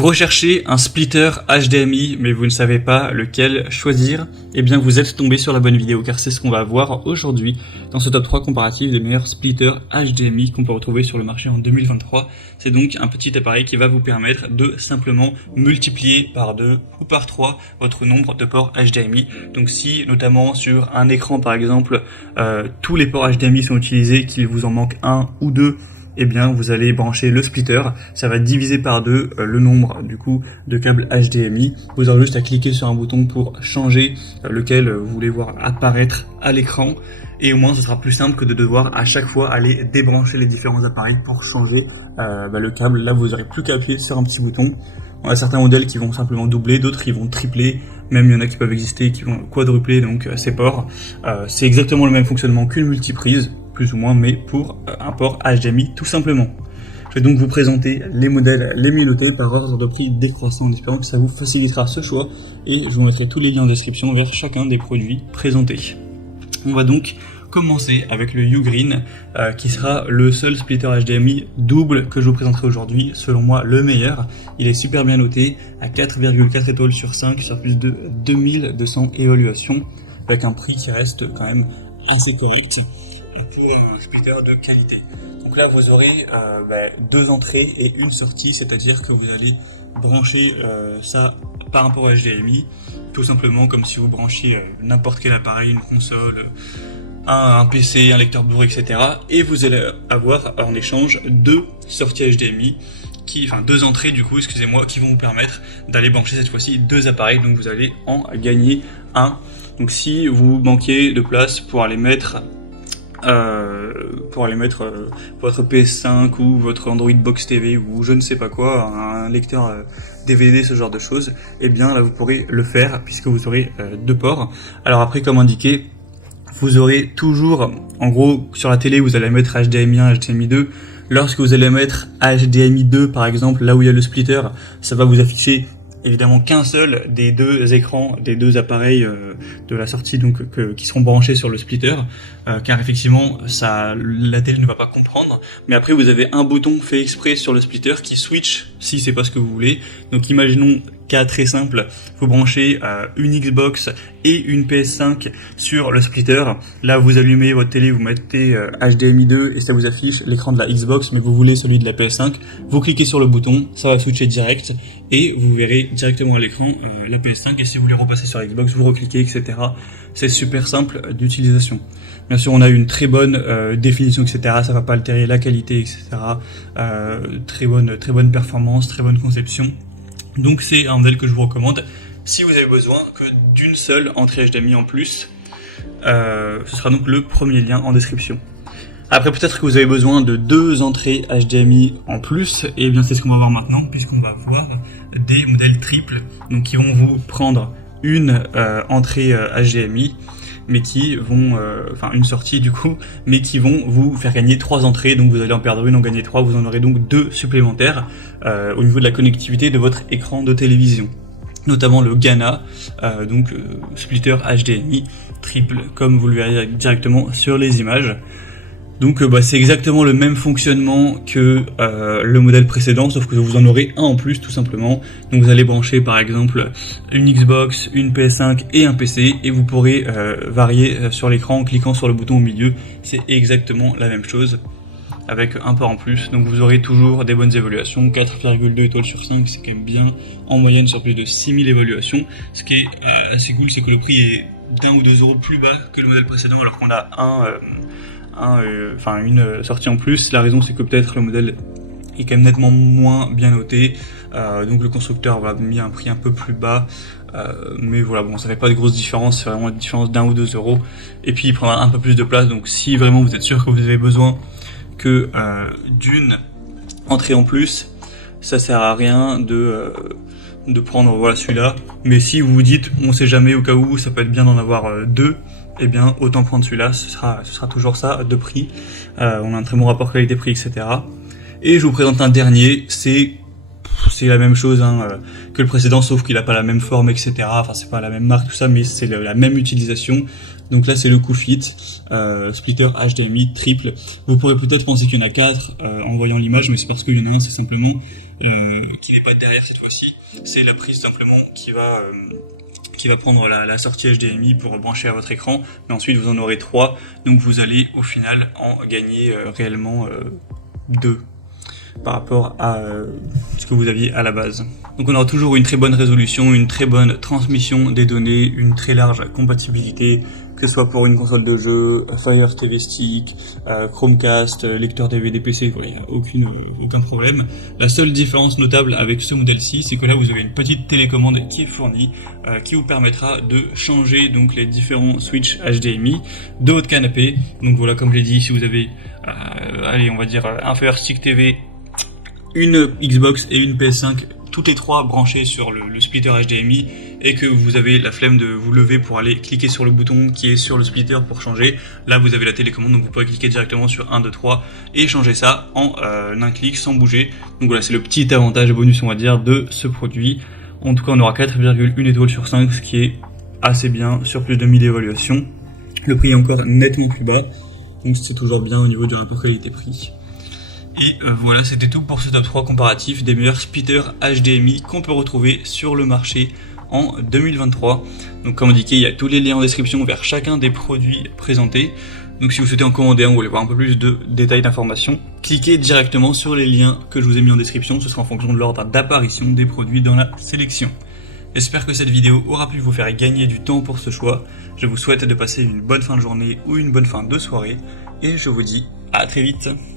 Vous recherchez un splitter HDMI, mais vous ne savez pas lequel choisir, eh bien vous êtes tombé sur la bonne vidéo, car c'est ce qu'on va voir aujourd'hui dans ce top 3 comparatif des meilleurs splitters HDMI qu'on peut retrouver sur le marché en 2023. C'est donc un petit appareil qui va vous permettre de simplement multiplier par 2 ou par 3 votre nombre de ports HDMI. Donc si notamment sur un écran par exemple, tous les ports HDMI sont utilisés, qu'il vous en manque un ou deux, eh bien vous allez brancher le splitter, ça va diviser par 2 le nombre du coup de câbles HDMI. Vous aurez juste à cliquer sur un bouton pour changer lequel vous voulez voir apparaître à l'écran, et au moins ce sera plus simple que de devoir à chaque fois aller débrancher les différents appareils pour changer le câble. Là vous n'aurez plus qu'à appuyer sur un petit bouton. On a certains modèles qui vont simplement doubler, d'autres qui vont tripler, même il y en a qui peuvent exister qui vont quadrupler donc ces ports. C'est exactement le même fonctionnement qu'une multiprise, plus ou moins, mais pour un port HDMI tout simplement. Je vais donc vous présenter les modèles, les milotés par ordre de prix décroissant, en espérant que ça vous facilitera ce choix, et je vous mettrai tous les liens en description vers chacun des produits présentés. On va donc commencer avec le Ugreen, qui sera le seul splitter HDMI double que je vous présenterai aujourd'hui, selon moi le meilleur. Il est super bien noté à 4,4 étoiles sur 5 sur plus de 2200 évaluations, avec un prix qui reste quand même assez correct pour un splitter de qualité. Donc là vous aurez deux entrées et une sortie, c'est-à-dire que vous allez brancher ça par un port HDMI, tout simplement comme si vous branchiez n'importe quel appareil, une console, un PC, un lecteur Blu-ray, etc. Et vous allez avoir en échange deux sorties HDMI, deux entrées du coup, excusez-moi, qui vont vous permettre d'aller brancher cette fois-ci deux appareils, donc vous allez en gagner un. Donc si vous manquiez de place pour aller mettre votre PS5 ou votre Android Box TV ou je ne sais pas quoi, un lecteur DVD, ce genre de choses, et bien là vous pourrez le faire puisque vous aurez deux ports. Alors après, comme indiqué, vous aurez toujours, en gros, sur la télé vous allez mettre HDMI 1, HDMI 2. Lorsque vous allez mettre HDMI 2 par exemple, là où il y a le splitter, ça va vous afficher évidemment qu'un seul des deux écrans, des deux appareils de la sortie donc qui seront branchés sur le splitter, car effectivement la télé ne va pas comprendre. Mais après vous avez un bouton fait exprès sur le splitter qui switch si c'est pas ce que vous voulez. Donc imaginons cas très simple, vous branchez une Xbox et une PS5 sur le splitter. Là vous allumez votre télé, vous mettez HDMI 2 et ça vous affiche l'écran de la Xbox, mais vous voulez celui de la PS5. Vous cliquez sur le bouton, ça va switcher direct et vous verrez directement à l'écran la PS5, et si vous voulez repasser sur la Xbox, vous recliquez, etc. C'est super simple d'utilisation. Bien sûr, on a une très bonne définition, etc. Ça va pas altérer la qualité, etc. Très bonne performance, très bonne conception. Donc c'est un modèle que je vous recommande si vous avez besoin que d'une seule entrée HDMI en plus. Ce sera donc le premier lien en description. Après, peut-être que vous avez besoin de deux entrées HDMI en plus, et bien c'est ce qu'on va voir maintenant, puisqu'on va voir des modèles triples, donc qui vont vous prendre une entrée HDMI, mais qui vont, une sortie du coup, mais qui vont vous faire gagner 3 entrées, donc vous allez en perdre une, en gagner 3, vous en aurez donc 2 supplémentaires au niveau de la connectivité de votre écran de télévision. Notamment le Gana, splitter HDMI triple, comme vous le verrez directement sur les images. Donc c'est exactement le même fonctionnement que le modèle précédent, sauf que vous en aurez un en plus tout simplement. Donc vous allez brancher par exemple une Xbox, une PS5 et un PC, et vous pourrez varier sur l'écran en cliquant sur le bouton au milieu. C'est exactement la même chose avec un port en plus. Donc vous aurez toujours des bonnes évaluations, 4,2 étoiles sur 5, c'est quand même bien, en moyenne sur plus de 6000 évaluations. Ce qui est assez cool, c'est que le prix est d'1 ou 2 € plus bas que le modèle précédent, alors qu'on a une sortie en plus. La raison, c'est que peut-être le modèle est quand même nettement moins bien noté, donc le constructeur a mis un prix un peu plus bas, mais voilà, bon, ça fait pas de grosse différence, c'est vraiment une différence d'1 ou 2 €, et puis il prendra un peu plus de place. Donc si vraiment vous êtes sûr que vous avez besoin que d'une entrée en plus, ça sert à rien de prendre celui-là. Mais si vous vous dites on sait jamais, au cas où ça peut être bien d'en avoir deux, eh bien autant prendre celui-là, ce sera toujours ça de prix. On a un très bon rapport qualité-prix, etc. Et je vous présente un dernier, c'est la même chose que le précédent, sauf qu'il n'a pas la même forme, etc. Enfin, c'est pas la même marque, tout ça, mais c'est la même utilisation. Donc là, c'est le Qufit, splitter HDMI triple. Vous pourrez peut-être penser qu'il y en a 4 en voyant l'image, mais c'est parce qu'il y en a un, c'est simplement qui n'est pas derrière cette fois-ci. C'est la prise simplement qui va prendre la sortie HDMI pour brancher à votre écran, mais ensuite vous en aurez 3, donc vous allez au final en gagner réellement 2 par rapport à ce que vous aviez à la base. Donc on aura toujours une très bonne résolution, une très bonne transmission des données, une très large compatibilité, que ce soit pour une console de jeu, Fire TV Stick, Chromecast, lecteur DVD PC, il n'y a aucun problème. La seule différence notable avec ce modèle-ci, c'est que là vous avez une petite télécommande qui est fournie, qui vous permettra de changer donc les différents switches HDMI de votre canapé. Donc voilà, comme j'ai dit, si vous avez, allez, on va dire un Fire Stick TV, une Xbox et une PS5, toutes les 3 branchées sur le splitter HDMI, et que vous avez la flemme de vous lever pour aller cliquer sur le bouton qui est sur le splitter pour changer, là vous avez la télécommande, donc vous pourrez cliquer directement sur 1, 2, 3 et changer ça en un clic sans bouger. Donc voilà, c'est le petit avantage et bonus, on va dire, de ce produit. En tout cas, on aura 4,1 étoiles sur 5, ce qui est assez bien sur plus de 1000 évaluations. Le prix est encore nettement plus bas, donc c'est toujours bien au niveau du rapport qualité-prix. Et voilà, c'était tout pour ce top 3 comparatif des meilleurs splitters HDMI qu'on peut retrouver sur le marché en 2023. Donc comme indiqué, il y a tous les liens en description vers chacun des produits présentés. Donc si vous souhaitez en commander un ou voulez voir un peu plus de détails d'informations, cliquez directement sur les liens que je vous ai mis en description, ce sera en fonction de l'ordre d'apparition des produits dans la sélection. J'espère que cette vidéo aura pu vous faire gagner du temps pour ce choix. Je vous souhaite de passer une bonne fin de journée ou une bonne fin de soirée, et je vous dis à très vite.